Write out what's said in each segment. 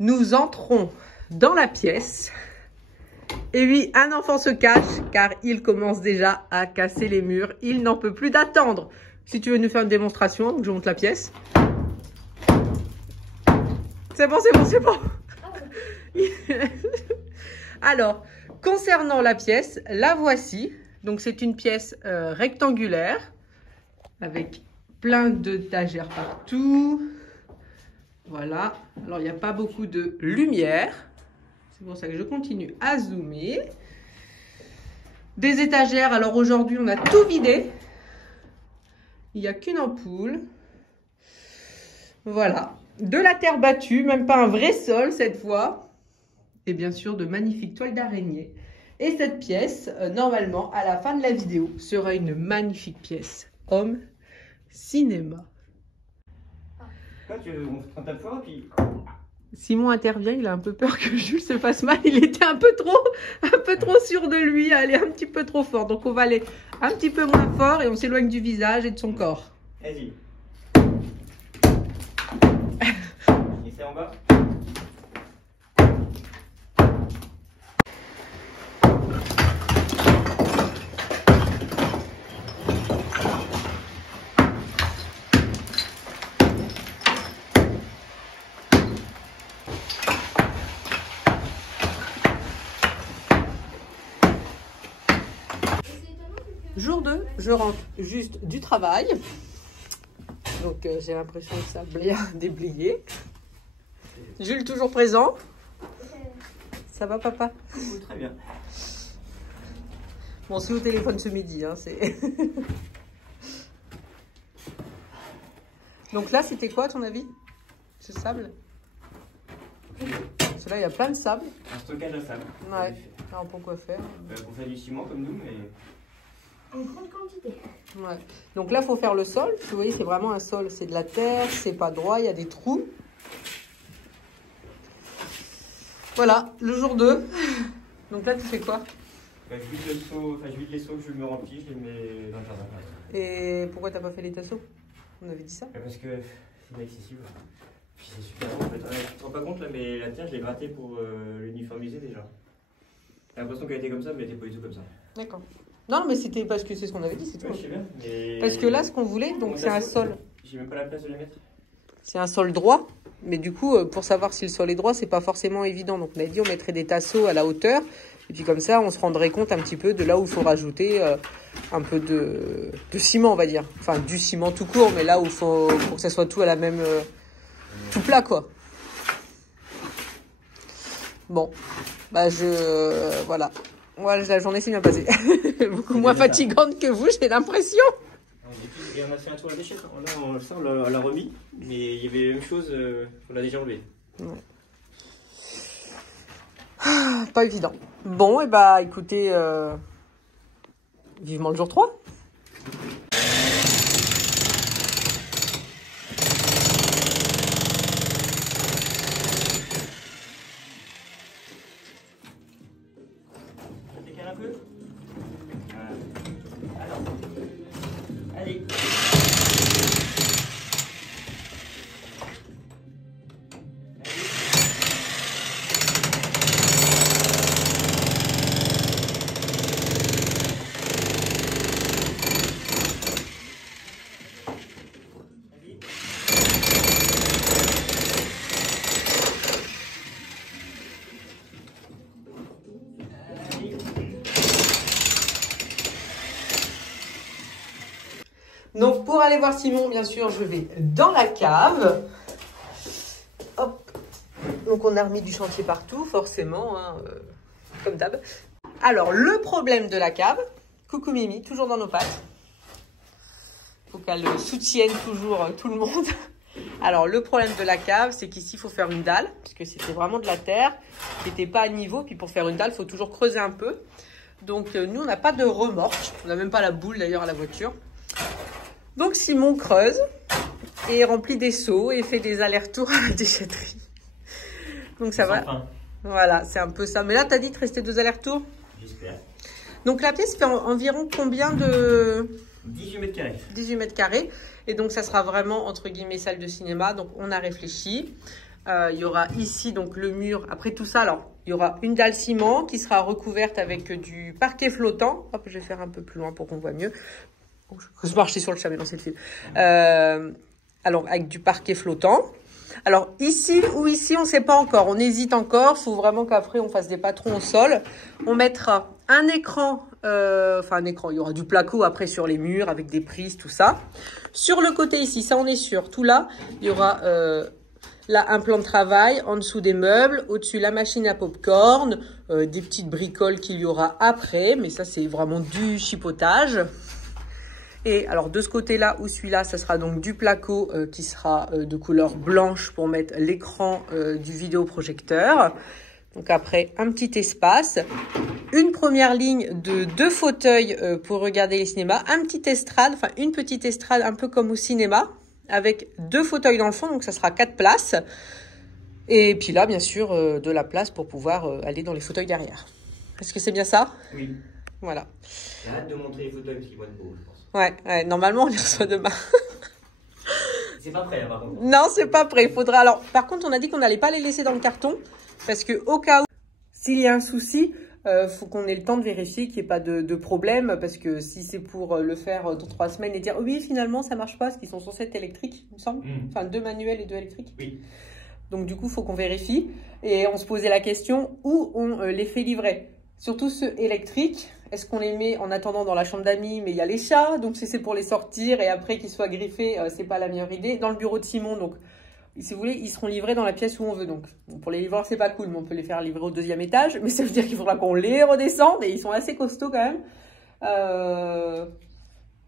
Nous entrons dans la pièce. Et oui, un enfant se cache car il commence déjà à casser les murs. Il n'en peut plus d'attendre. Si tu veux nous faire une démonstration, donc je monte la pièce. C'est bon, c'est bon, c'est bon. Alors, concernant la pièce, la voici. Donc, c'est une pièce rectangulaire avec plein d'étagères partout. Voilà. Alors, il n'y a pas beaucoup de lumière. C'est pour ça que je continue à zoomer. Des étagères. Alors, aujourd'hui, on a tout vidé. Il n'y a qu'une ampoule. Voilà. De la terre battue, même pas un vrai sol cette fois. Et bien sûr, de magnifiques toiles d'araignée. Et cette pièce, normalement, à la fin de la vidéo, sera une magnifique pièce home cinéma. Là, on prend ta poire, puis... Simon intervient, il a un peu peur que Jules se fasse mal. Il était un peu trop sûr de lui, aller un petit peu trop fort. Donc on va aller un petit peu moins fort et on s'éloigne du visage et de son corps. Vas-y. Et c'est en bas. Jour 2, je rentre juste du travail. Donc j'ai l'impression que ça a bien déblayé. Jules toujours présent. Ça va papa? Oui, très bien. Bon, c'est au téléphone ce midi. Hein, Donc là, c'était quoi à ton avis? Ce sable? Parce que là, il y a plein de sable. Un stockage à sable. Ouais. Alors pourquoi faire? Pour faire du ciment comme nous, mais... En grande quantité. Ouais. Donc là, il faut faire le sol. Vous voyez, c'est vraiment un sol. C'est de la terre, c'est pas droit, il y a des trous. Voilà, le jour 2. Donc là, tu fais quoi? je vide le seau, je vide les seaux que je me remplis, je les mets dans le jardin. Et pourquoi t'as pas fait les tasseaux? On avait dit ça? Parce que c'est inaccessible. Puis c'est super long en fait. Tu te rends pas compte là, mais la terre, je l'ai grattée pour l'uniformiser déjà. J'ai l'impression qu'elle était comme ça, mais elle était pas du tout comme ça. D'accord. Non, mais c'était parce que c'est ce qu'on avait dit, c'est tout. Ouais, je sais bien, mais... Parce que là, ce qu'on voulait, donc c'est un sol. J'ai même pas la place de les mettre. C'est un sol droit, mais du coup, pour savoir si le sol est droit, c'est pas forcément évident. Donc on a dit on mettrait des tasseaux à la hauteur, et puis comme ça, on se rendrait compte un petit peu de là où il faut rajouter un peu de ciment, on va dire. Enfin, du ciment tout court, mais là où il faut que ça soit tout à la même... tout plat, quoi. Bon, bah voilà. Voilà, la journée s'est bien passée. Beaucoup moins fatigante que vous, j'ai l'impression. Et on a fait un tour à la déchetterie. Là, ça, on l'a remis, mais il y avait la même chose, on l'a déjà enlevé. Ouais. Ah, pas évident. Bon, et bah écoutez, vivement le jour 3. Un peu. Alors, allez. Donc pour aller voir Simon, bien sûr, je vais dans la cave. Hop. Donc on a remis du chantier partout, forcément, hein, comme d'hab. Alors le problème de la cave, coucou Mimi, toujours dans nos pattes. Faut qu'elle soutienne toujours tout le monde. Alors le problème de la cave, c'est qu'ici il faut faire une dalle, parce que c'était vraiment de la terre qui n'était pas à niveau. Puis pour faire une dalle, il faut toujours creuser un peu. Donc nous, on n'a pas de remorque. On n'a même pas la boule d'ailleurs à la voiture. Donc Simon creuse et remplit des seaux et fait des allers-retours à la déchetterie. Donc ça va. Fin. Voilà, c'est un peu ça. Mais là, tu as dit de rester 2 allers-retours? J'espère. Donc la pièce fait environ combien de... 18 mètres carrés. 18 mètres carrés. Et donc ça sera vraiment, entre guillemets, salle de cinéma. Donc on a réfléchi. Il y aura ici donc le mur. Après tout ça, alors il y aura une dalle ciment qui sera recouverte avec du parquet flottant. Hop, je vais faire un peu plus loin pour qu'on voit mieux. Oh, je marchais sur le chat, mais non, c'est le fil. Alors avec du parquet flottant. Alors ici ou ici, on ne sait pas encore. On hésite encore. Il faut vraiment qu'après on fasse des patrons au sol. On mettra un écran. Enfin un écran. Il y aura du placo après sur les murs avec des prises, tout ça. Sur le côté ici, ça on est sûr. Tout là, il y aura là un plan de travail. En dessous des meubles, au-dessus la machine à popcorn, des petites bricoles qu'il y aura après. Mais ça c'est vraiment du chipotage. Et alors de ce côté-là ou celui-là, ça sera donc du placo qui sera de couleur blanche pour mettre l'écran du vidéoprojecteur. Donc après, un petit espace, une première ligne de 2 fauteuils pour regarder les cinémas, un petit estrade, enfin une petite estrade un peu comme au cinéma, avec 2 fauteuils dans le fond, donc ça sera 4 places. Et puis là, bien sûr, de la place pour pouvoir aller dans les fauteuils derrière. Est-ce que c'est bien ça? Oui. Voilà. J'ai hâte de montrer les fauteuils parce qu'ils vont être beaux, je pense. Ouais, normalement on les reçoit demain. C'est pas prêt, là, par contre. Non, c'est pas prêt. Il faudra. Alors, par contre, on a dit qu'on n'allait pas les laisser dans le carton parce que au cas où, s'il y a un souci, faut qu'on ait le temps de vérifier qu'il n'y ait pas de problème. Parce que si c'est pour le faire dans 3 semaines et dire oui, finalement, ça marche pas, parce qu'ils sont censés être électriques, il me semble. Enfin, 2 manuels et 2 électriques. Oui. Donc, du coup, faut qu'on vérifie. Et on se posait la question où on les fait livrer. Surtout ceux électriques. Est-ce qu'on les met en attendant dans la chambre d'amis, mais il y a les chats, donc si c'est pour les sortir et après qu'ils soient griffés, c'est pas la meilleure idée. Dans le bureau de Simon, donc si vous voulez, ils seront livrés dans la pièce où on veut. Donc pour les livreurs, c'est pas cool, mais on peut les faire livrer au 2e étage. Mais ça veut dire qu'il faudra qu'on les redescende et ils sont assez costauds quand même.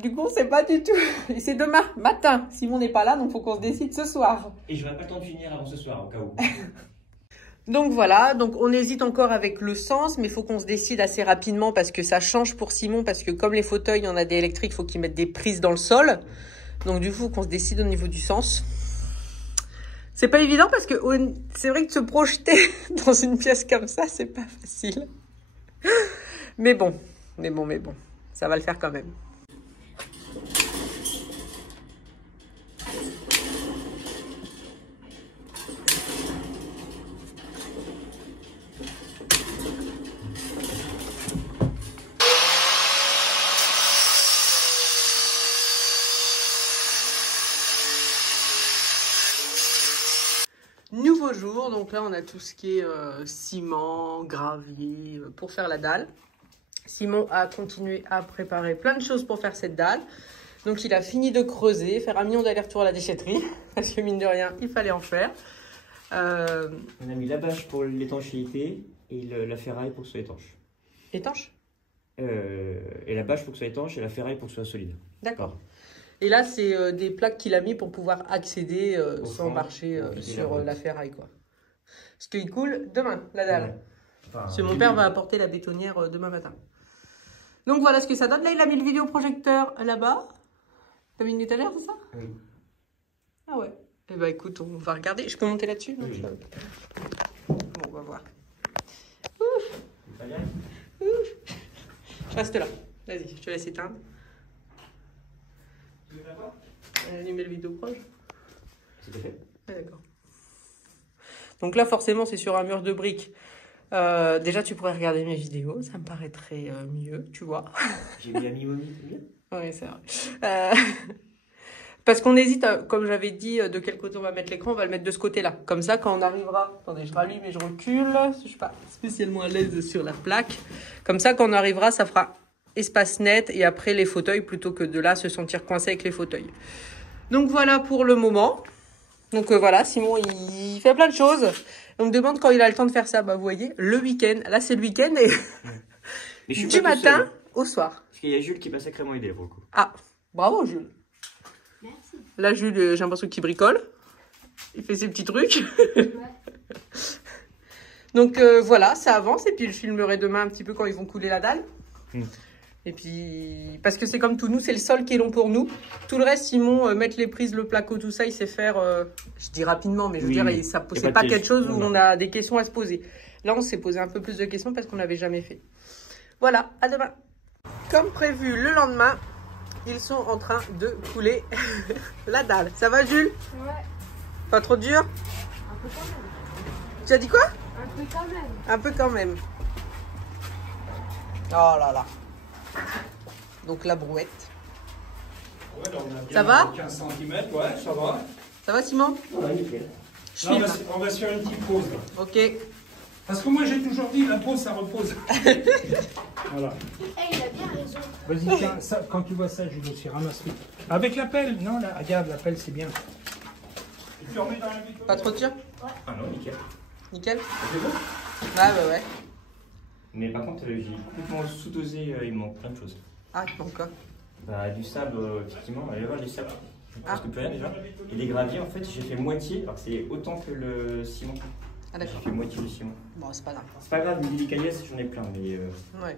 Du coup, c'est pas du tout. Et c'est demain matin. Simon n'est pas là, donc faut qu'on se décide ce soir. Et j'aurai pas le temps de finir avant ce soir, au cas où. Donc voilà, donc on hésite encore avec le sens, mais il faut qu'on se décide assez rapidement parce que ça change pour Simon, parce que comme les fauteuils, il y en a des électriques, il faut qu'ils mettent des prises dans le sol. Donc du coup, qu'on se décide au niveau du sens. C'est pas évident parce que c'est vrai que se projeter dans une pièce comme ça, c'est pas facile. Mais bon, ça va le faire quand même. Nouveau jour, donc là on a tout ce qui est ciment, gravier pour faire la dalle. Simon a continué à préparer plein de choses pour faire cette dalle. Donc il a fini de creuser, faire 1 million d'allers-retours à la déchetterie, parce que mine de rien, il fallait en faire. On a mis la bâche pour l'étanchéité et la ferraille pour que ce soit étanche. Étanche? Et la bâche pour que ce soit étanche et la ferraille pour que ce soit solide. D'accord. Et là, c'est des plaques qu'il a mis pour pouvoir accéder sans fond, marcher sur la la ferraille, quoi. Ce qui coule demain, la dalle. Ouais. Enfin, Parce que mon père va apporter la bétonnière demain matin. Donc voilà ce que ça donne. Là, il a mis le vidéoprojecteur là-bas. T'as mis une étagère, c'est ça? Oui. Ah ouais. Eh ben écoute, on va regarder. Je peux monter là-dessus? Oui. Bon, on va voir. Pas bien. Je reste là. Vas-y, je te laisse éteindre. Tu veux faire quoi? Allumer le vidéoproj. C'est fait. Ah, d'accord. Donc là, forcément, c'est sur un mur de briques. Déjà, tu pourrais regarder mes vidéos. Ça me paraîtrait mieux, tu vois. J'ai mis la mi-momie, c'est bien. Oui, c'est vrai. Parce qu'on hésite, comme j'avais dit, de quel côté on va mettre l'écran. On va le mettre de ce côté-là. Comme ça, quand on arrivera... Attendez, je rallume et je recule. Je suis pas spécialement à l'aise sur la plaque. Comme ça, quand on arrivera, ça fera espace net. Et après, les fauteuils, plutôt que de là, se sentir coincé avec les fauteuils. Donc voilà pour le moment. Donc voilà, Simon, il fait plein de choses. On me demande quand il a le temps de faire ça. Bah, vous voyez, le week-end. Là, c'est le week-end. Et Mais je suis du pas tout matin seul. au soir. Parce qu'il y a Jules qui m'a sacrément aidé pour le coup. Ah, bravo, Jules. Merci. Là, Jules, j'ai l'impression qu'il bricole. Il fait ses petits trucs. Ouais. Donc voilà, ça avance. Et puis je filmerai demain un petit peu quand ils vont couler la dalle. Et puis, parce que c'est comme tout, nous, c'est le sol qui est long pour nous. Tout le reste, Simon, mettre les prises, le placo, tout ça, il sait faire, je dis rapidement, mais je veux Oui, dire, oui. ça Y a c'est pas pas de quelque chose où non. on a des questions à se poser. Là, on s'est posé un peu plus de questions parce qu'on n'avait jamais fait. Voilà, à demain. Comme prévu, le lendemain, ils sont en train de couler la dalle. Ça va, Jules? Ouais. Pas trop dur? Un peu quand même. Tu as dit quoi? Un peu quand même. Un peu quand même. Oh là là. Donc la brouette. Ouais, là, on a bien Ça va 15 cm, ouais, ça va. Ça va Simon? Ouais, nickel. Je Là, on, filme. va, on va se faire une petite pause. Là. Ok. Parce que moi, j'ai toujours dit, la pause, ça repose. Voilà. Eh, il a bien raison. Vas-y, tiens, ça, quand tu vois ça, Jules aussi, ramasse-le. Avec la pelle, non, là, regarde, la pelle, c'est bien. Et tu remets dans la bouteille. Pas trop dur? Ah non, nickel. Nickel? C'est bon. Ouais. Mais par contre, j'ai complètement sous-dosé, il me manque plein de choses. Ah, tu manques quoi? Bah, du sable, effectivement, allez voir du sable. Ah. Presque plus rien déjà. Et des graviers, en fait, j'ai fait moitié, alors que c'est autant que le ciment. Ah J'ai d'accord. fait moitié du ciment. Bon, c'est pas grave. C'est pas grave, une délicatesse, j'en ai plein, mais Ouais.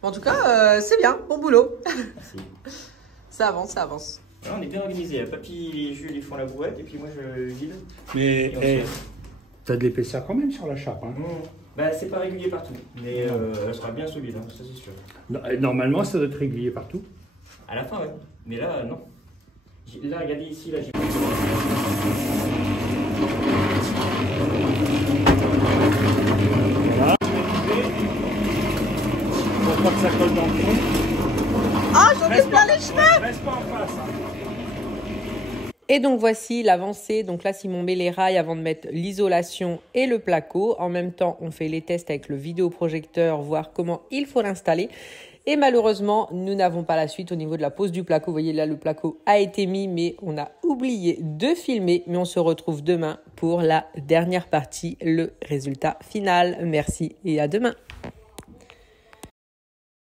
Bon, en tout cas, c'est bien. Bon boulot. c'est. Ça avance, ça avance. Voilà, on est bien organisé. Papy et Jules, ils font la brouette, et puis moi, je vide. Mais, Et on se lève. t'as de l'épaisseur quand même sur la chape. Hein. Bah, c'est pas régulier partout, mais elle sera bien solide, hein, ça c'est sûr. Normalement, ça doit être régulier partout. À la fin, ouais. Mais là, non. Là, regardez ici, là, j'ai. Voilà. Pour pas que ça colle dans le fond. Ah, j'en ai plein les cheveux! Reste pas en face. Hein. Et donc voici l'avancée. Donc là, Simon met les rails avant de mettre l'isolation et le placo. En même temps, on fait les tests avec le vidéoprojecteur, voir comment il faut l'installer. Et malheureusement, nous n'avons pas la suite au niveau de la pose du placo. Vous voyez là, le placo a été mis, mais on a oublié de filmer. Mais on se retrouve demain pour la dernière partie, le résultat final. Merci et à demain.